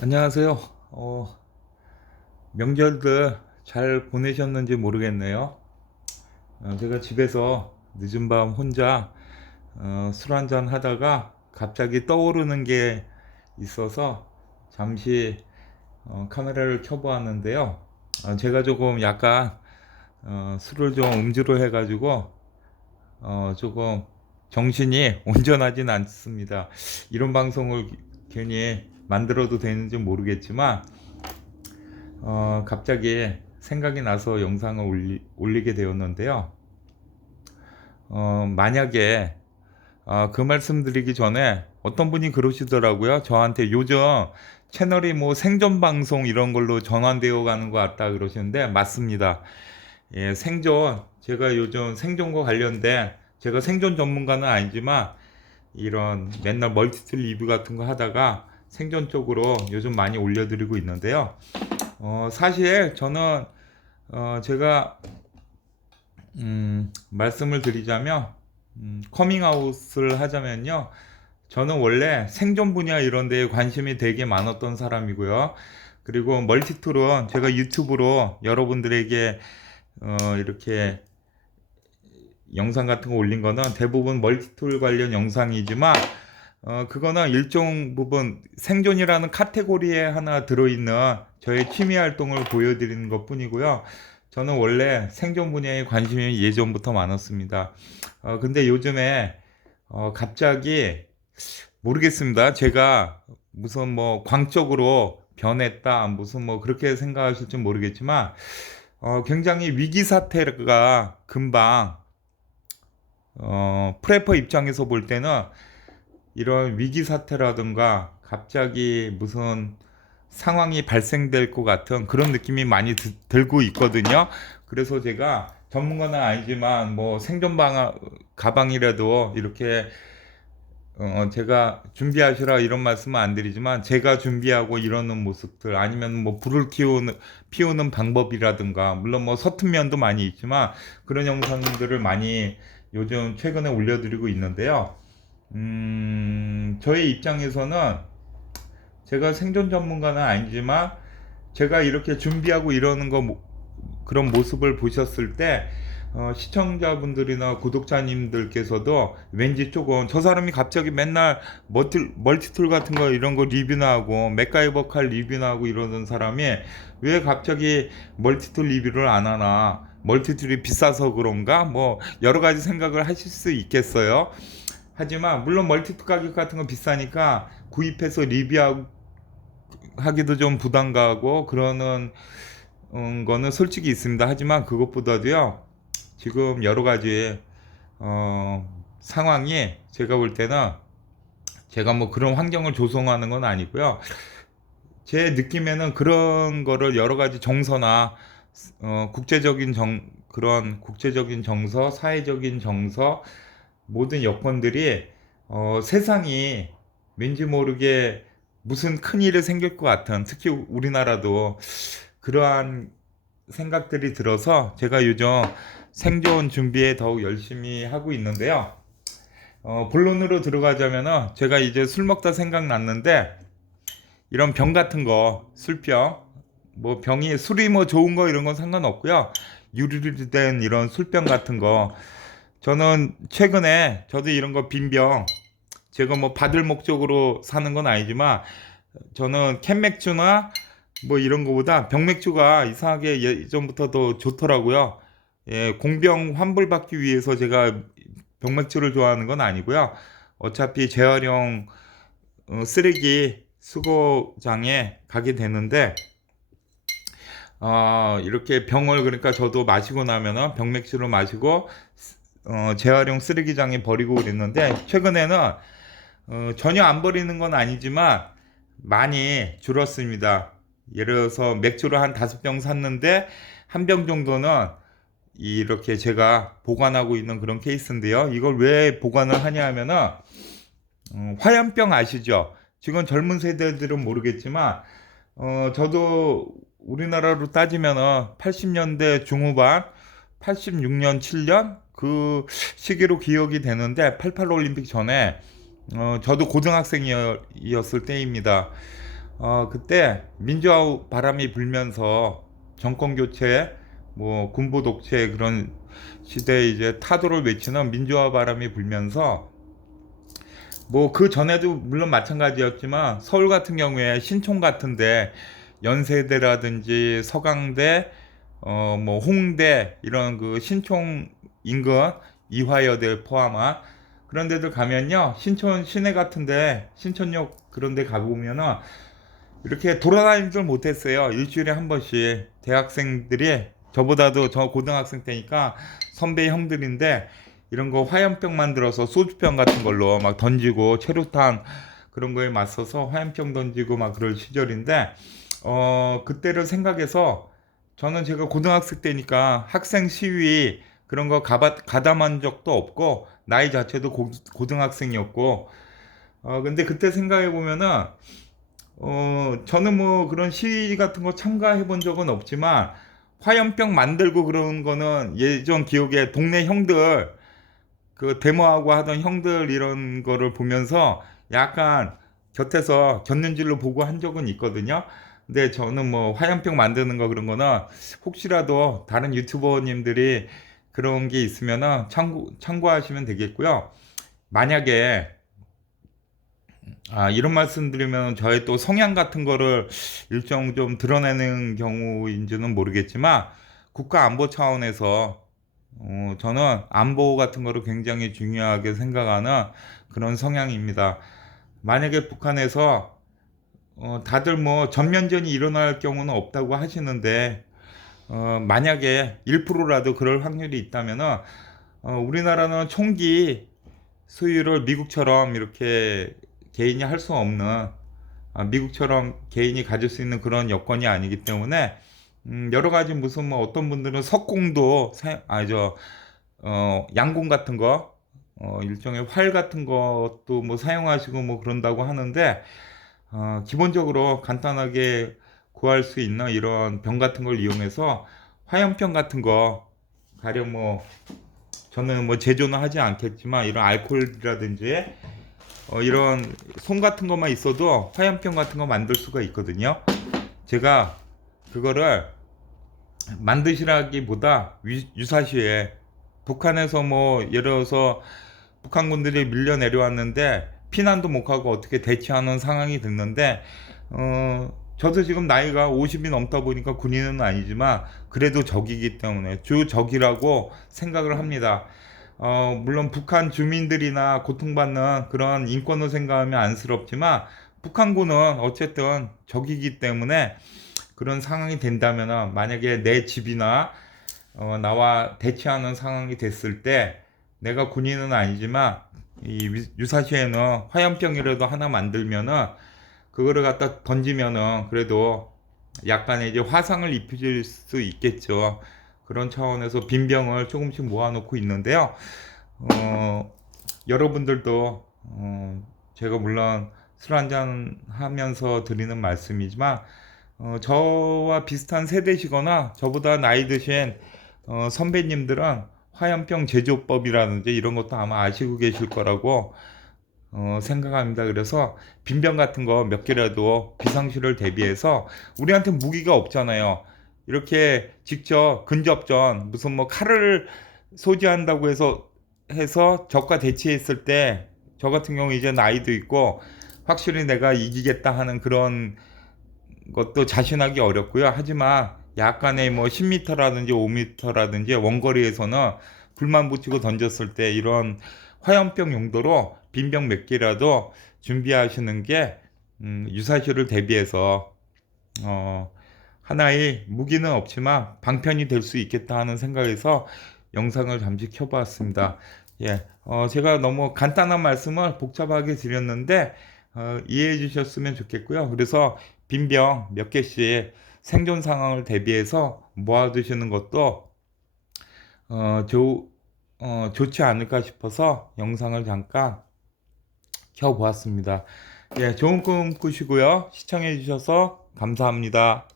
안녕하세요. 명절들 잘 보내셨는지 모르겠네요. 제가 집에서 늦은 밤 혼자 술 한잔 하다가 갑자기 떠오르는 게 있어서 잠시 카메라를 켜보았는데요. 제가 조금 약간 술을 좀 음주를 해가지고 조금 정신이 온전하진 않습니다. 이런 방송을 괜히 만들어도 되는지 모르겠지만 갑자기 생각이 나서 영상을 올리게 되었는데요. 만약에 그 말씀드리기 전에 어떤 분이 그러시더라고요. 저한테 요즘 채널이 뭐 생존 방송 이런 걸로 전환되어 가는 것 같다 그러시는데 맞습니다. 예, 생존 제가 요즘 생존과 관련된 제가 생존 전문가는 아니지만 이런 맨날 멀티툴 리뷰 같은 거 하다가 생존 쪽으로 요즘 많이 올려드리고 있는데요. 사실 저는 제가 말씀을 드리자면 커밍아웃을 하자면요. 저는 원래 생존 분야 이런 데에 관심이 되게 많았던 사람이고요. 그리고 멀티툴은 제가 유튜브로 여러분들에게 이렇게 영상 같은 거 올린 거는 대부분 멀티툴 관련 영상이지만 그거는 일정 부분 생존이라는 카테고리에 하나 들어있는 저의 취미 활동을 보여드리는 것 뿐이고요. 저는 원래 생존 분야에 관심이 예전부터 많았습니다. 근데 요즘에 갑자기 모르겠습니다. 제가 무슨 뭐 광적으로 변했다, 무슨 뭐 그렇게 생각하실지 모르겠지만 굉장히 위기 사태가 금방 프레퍼 입장에서 볼 때는 이런 위기 사태라든가 갑자기 무슨 상황이 발생될 것 같은 그런 느낌이 많이 들고 있거든요. 그래서 제가 전문가는 아니지만 뭐 생존 가방이라도 이렇게 제가 준비하시라 이런 말씀은 안 드리지만 제가 준비하고 이러는 모습들 아니면 뭐 불을 피우는 방법이라든가 물론 뭐 서툰 면도 많이 있지만 그런 영상들을 많이 요즘 최근에 올려드리고 있는데요. 저의 입장에서는 제가 생존 전문가는 아니지만 제가 이렇게 준비하고 이러는 그런 모습을 보셨을 때 시청자분들이나 구독자님들께서도 왠지 조금 저 사람이 갑자기 맨날 멀티툴 같은 거 이런 거 리뷰나 하고 맥가이버 칼 리뷰나 하고 이러는 사람이 왜 갑자기 멀티툴 리뷰를 안 하나 멀티툴이 비싸서 그런가 뭐 여러 가지 생각을 하실 수 있겠어요. 하지만 물론 멀티툴 가격 같은 거 비싸니까 구입해서 리뷰하기도 좀 부담 가고 그러는 거는 솔직히 있습니다. 하지만 그것보다도요, 지금 여러 가지, 상황이 제가 볼 때는 제가 뭐 그런 환경을 조성하는 건 아니고요. 제 느낌에는 그런 거를 여러 가지 정서나, 그런 국제적인 정서, 사회적인 정서, 모든 여건들이, 세상이 왠지 모르게 무슨 큰 일이 생길 것 같은, 특히 우리나라도 그러한 생각들이 들어서 제가 요즘 생존 준비에 더욱 열심히 하고 있는데요. 본론으로 들어가자면은 제가 이제 술 먹다 생각났는데 이런 병 같은 거, 술병, 뭐 병이 술이 뭐 좋은 거 이런 건 상관없고요. 유리로 된 이런 술병 같은 거 저는 최근에 저도 이런 거 빈병 제가 뭐 받을 목적으로 사는 건 아니지만 저는 캔맥주나 뭐 이런 거보다 병맥주가 이상하게 예전부터 더 좋더라고요. 예, 공병 환불받기 위해서 제가 병맥주를 좋아하는 건 아니고요. 어차피 재활용 쓰레기 수거장에 가게 되는데 이렇게 병을 그러니까 저도 마시고 나면은 병맥주를 마시고 재활용 쓰레기장에 버리고 그랬는데 최근에는 전혀 안 버리는 건 아니지만 많이 줄었습니다. 예를 들어서 맥주를 한 5병 샀는데 한 병 정도는 이렇게 제가 보관하고 있는 그런 케이스인데요. 이걸 왜 보관을 하냐 하면은 화염병 아시죠? 지금 젊은 세대들은 모르겠지만 저도 우리나라로 따지면은 80년대 중후반 86년 7년 그 시기로 기억이 되는데 88 올림픽 전에 저도 고등학생이었을 때입니다. 그때 민주화 바람이 불면서 정권 교체, 뭐 군부 독재 그런 시대에 이제 타도를 외치는 민주화 바람이 불면서 뭐 그 전에도 물론 마찬가지였지만 서울 같은 경우에 신촌 같은데 연세대라든지 서강대, 뭐 홍대 이런 그 신촌 인근 이화여대 포함한 그런 데들 가면요, 신촌 시내 같은데 신촌역 그런 데 가보면은 이렇게 돌아다니질 못했어요. 일주일에 한 번씩 대학생들이, 저보다도 저 고등학생 때니까 선배 형들인데, 이런 거 화염병 만들어서 소주병 같은 걸로 막 던지고 최루탄 그런 거에 맞서서 화염병 던지고 막 그럴 시절인데, 그때를 생각해서 저는 제가 고등학생 때니까 학생 시위 그런 거 가담한 적도 없고 나이 자체도 고등학생이었고, 근데 그때 생각해 보면은 저는 뭐 그런 시위 같은 거 참가해 본 적은 없지만 화염병 만들고 그런 거는 예전 기억에 동네 형들 그 데모하고 하던 형들 이런 거를 보면서 약간 곁에서 곁눈질로 보고 한 적은 있거든요. 근데 저는 뭐 화염병 만드는 거 그런 거는 혹시라도 다른 유튜버님들이 그런 게 있으면은 참고하시면 되겠고요. 만약에 이런 말씀 드리면 저의 또 성향 같은 거를 일정 좀 드러내는 경우인지는 모르겠지만, 국가 안보 차원에서 저는 안보 같은 거를 굉장히 중요하게 생각하는 그런 성향입니다. 만약에 북한에서 다들 뭐 전면전이 일어날 경우는 없다고 하시는데, 만약에 1%라도 그럴 확률이 있다면은 우리나라는 총기 소유를 미국처럼 이렇게 개인이 할 수 없는, 미국처럼 개인이 가질 수 있는 그런 여건이 아니기 때문에 여러 가지 무슨 뭐 어떤 분들은 석공도 양공 같은 거, 일종의 활 같은 것도 뭐 사용하시고 뭐 그런다고 하는데, 기본적으로 간단하게 구할 수 있는 이런 병 같은 걸 이용해서 화염병 같은 거, 가령 뭐 저는 뭐 제조는 하지 않겠지만 이런 알코올이라든지 이런 솜 같은 것만 있어도 화염병 같은 거 만들 수가 있거든요. 제가 그거를 만드시라기보다 유사시에 북한에서 뭐 예를 들어서 북한군들이 밀려 내려왔는데 피난도 못 가고 어떻게 대치하는 상황이 됐는데, 저도 지금 나이가 50이 넘다 보니까 군인은 아니지만 그래도 적이기 때문에 주 적이라고 생각을 합니다. 물론 북한 주민들이나 고통받는 그런 인권을 생각하면 안쓰럽지만 북한군은 어쨌든 적이기 때문에 그런 상황이 된다면, 만약에 내 집이나 나와 대치하는 상황이 됐을 때 내가 군인은 아니지만 이 유사시에는 화염병이라도 하나 만들면은 그거를 갖다 던지면은 그래도 약간의 이제 화상을 입힐 수 있겠죠. 그런 차원에서 빈병을 조금씩 모아놓고 있는데요. 어, 여러분들도 제가 물론 술 한잔 하면서 드리는 말씀이지만, 저와 비슷한 세대시거나 저보다 나이 드신 선배님들은 화염병 제조법이라든지 이런 것도 아마 아시고 계실 거라고 생각합니다. 그래서 빈병 같은 거 몇 개라도 비상시를 대비해서, 우리한테 무기가 없잖아요. 이렇게 직접 근접전 무슨 뭐 칼을 소지한다고 해서 적과 대치했을 때 저 같은 경우 이제 나이도 있고 확실히 내가 이기겠다 하는 그런 것도 자신하기 어렵고요. 하지만 약간의 뭐 10m라든지 5m라든지 원거리에서는 불만 붙이고 던졌을 때 이런 화염병 용도로 빈병 몇 개라도 준비하시는 게 유사시를 대비해서 하나의 무기는 없지만 방편이 될 수 있겠다 하는 생각에서 영상을 잠시 켜보았습니다. 예, 제가 너무 간단한 말씀을 복잡하게 드렸는데 이해해 주셨으면 좋겠고요. 그래서 빈병 몇 개씩 생존 상황을 대비해서 모아두시는 것도 어, 좋, 좋지 않을까 싶어서 영상을 잠깐 켜보았습니다. 예, 좋은 꿈 꾸시고요. 시청해 주셔서 감사합니다.